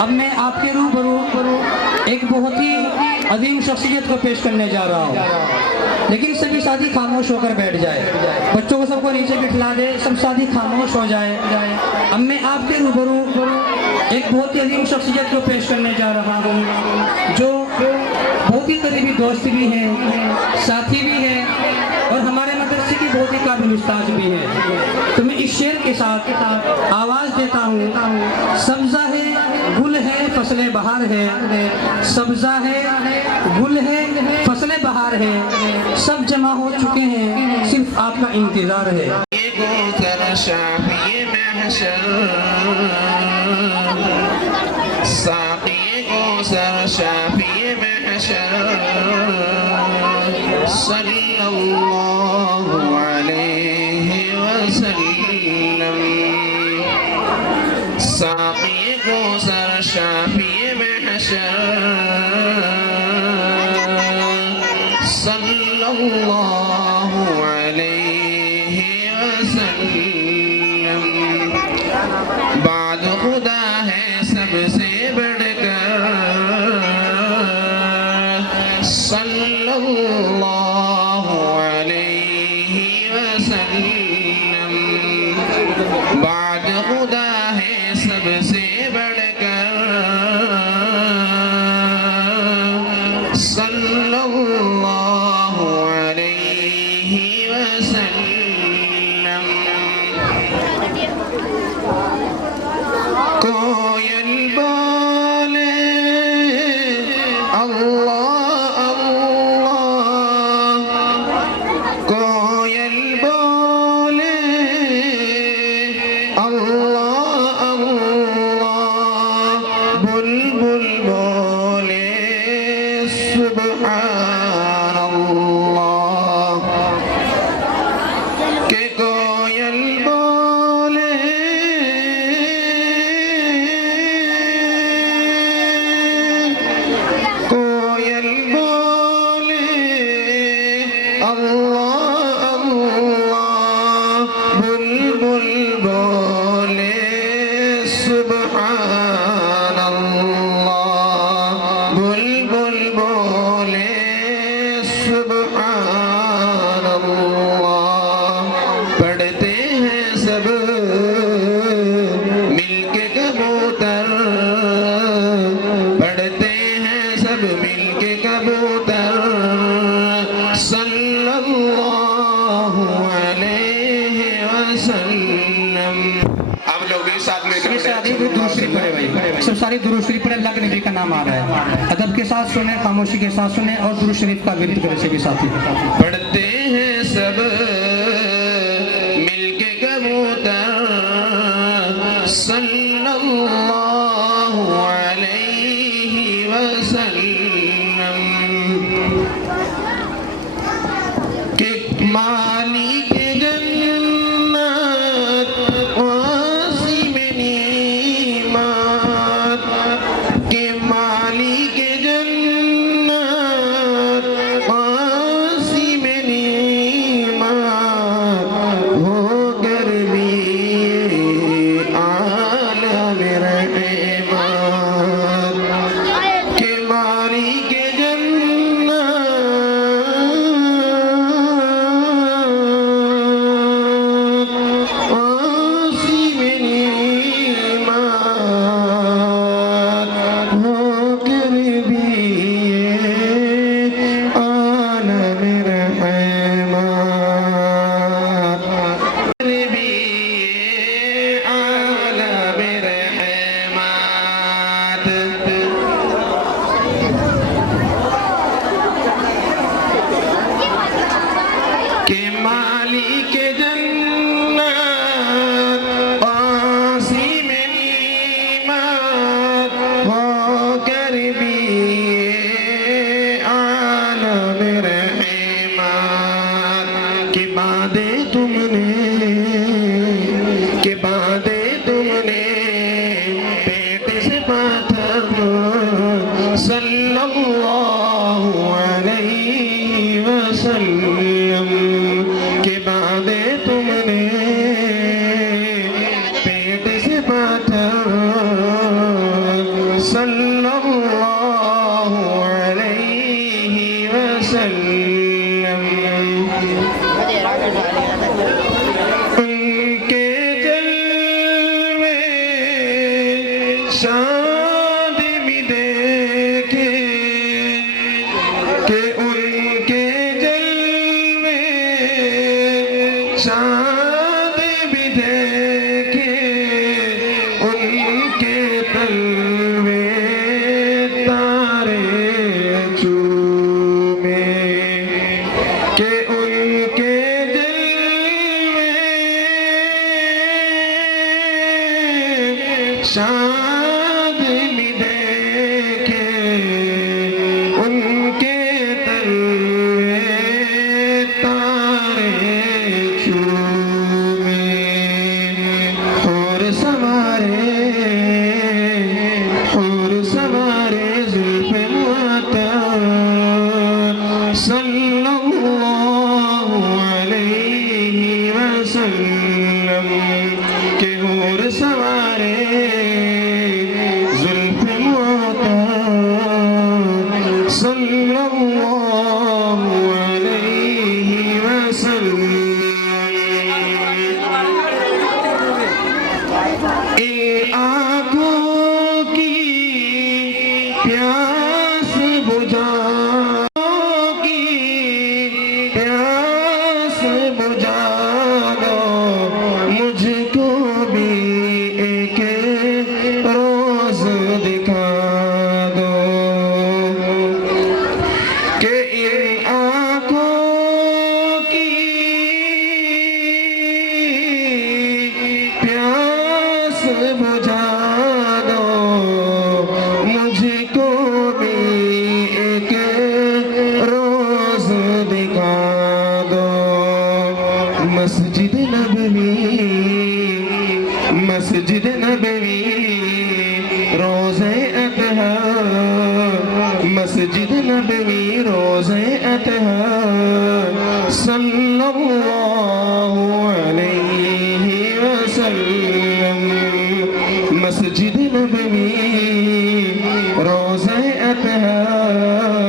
अब मैं आपके रूबरू एक बहुत ही अजीम शख्सियत को पेश करने जा रहा हूँ, लेकिन सभी साथी खामोश होकर बैठ जाए। बच्चों को सबको नीचे बिठला दे, सब साथी खामोश हो जाए। अब मैं आपके रूबरू एक बहुत ही अजीम शख्सियत को पेश करने जा रहा हूँ, जो बहुत ही करीबी दोस्त भी हैं, साथी भी हैं और हमारे मदरसे की बहुत ही काबिल उस्ताद भी है। तो मैं इस शेर के साथ आवाज़ देता हूँ। सब्ज़ा है गुल है फसलें बहार है, सब्ज़ा है गुल है फसलें बहार है, सब जमा हो चुके हैं, सिर्फ आपका इंतज़ार है। सल्लल्लाहु अलैहि वसल्लम, साक़ी कौसर शाफ़ी महशर, सल्लल्लाहु अलैहि वसल्लम। बाद खुदा है सबसे बढ़कर, सल्लल्लाहु अलैहि वसल्लम। बाद खुदा है सबसे बढ़कर, सल्लल्लाहु अलैहि वसल्लम। कोयल बोले अल्लाह अल्लाह, कोयल बोले अल्लाह अल्लाह, बुलबुल बोले सुब्हान अल्लाह। के कोयल बोले कोयल बोले अल्लाह अल्लाह, बुलबुल बोले सुब्हान अल्लाह, बुलबुल बोले सुब्हान अल्लाह। पढ़ते हैं सब मिलके कबूतर, पढ़ते हैं सब मिलके कबूतर, सल्लल्लाहु अलैहि वसल्लम। आप लोग भी साथ में दूसरी पढ़े भाई, सब सारी दुरूद शरीफ पढ़े, अल्लाह के नबी का नाम आ रहा है। अदब के साथ सुने, खामोशी के साथ सुने और दुरूद शरीफ का विर्द करें सभी साथी। पढ़ते हैं सब मिलके कबूतर, सल्लल्लाहु अलैहि वसल्लम। कि मालिक जन्नत वासिम नीमत, कि मालिक जन्नत वासिम नीमत, होकर भी आलम शादनी देखे उनके तलवे तारे चूमे और सवारे जुल्फ़े मुअत्तर सल्लल्लाहु अलैहि वसल्लम के और सवारे जुल्फ़े मुअत्तर सल्लल्लाहु अलैहि वसल्लम इन आँखों की प्यास बुझा दो मुझको भी एक रोज दिखा दो कि इन आँखों की प्यास बुझा दो मुझको भी एक रोज दिखा दो मस्जिद नबवी रोज़े अतहर मस्जिद नबवी रोज़े अतहर सल्लल्लाहु अलैहि वसल्लम मस्जिद नबवी रोज़े अतहर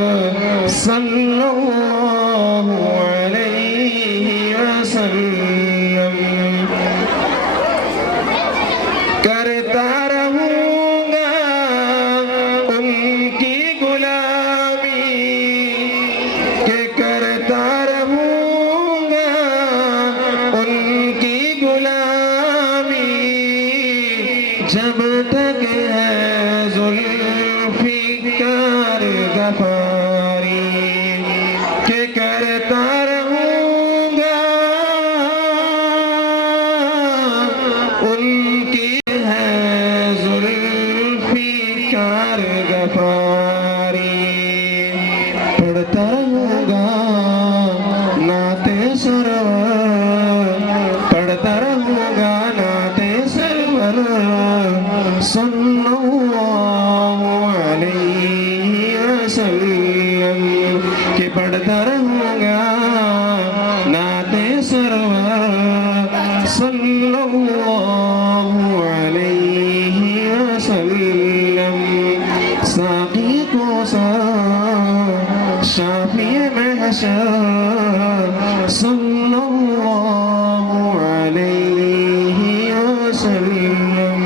सल्लल्लाहु अलैहि वसल्लम करता रहूंगा उनकी गुलामी के करता रहूंगा उनकी गुलामी जब तक है जुल्फ़िकार गफ़ारी के करता रहूंगा उनकी जुल्फ़िकार गफ़ारी पढ़ता रहूंगा नाते सरवर पढ़ता रहूंगा नाते सरवर सल्लल्लाहु अलैहि वसल्लम के पढ़ता रहूंगा नाते सरवर सल्लल्लाहु अलैहि वसल्लम साक़ी को शाफ़ी महशर सल्लल्लाहु अलैहि वसल्लम।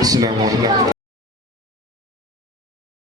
अस्सलामु अलैकुम।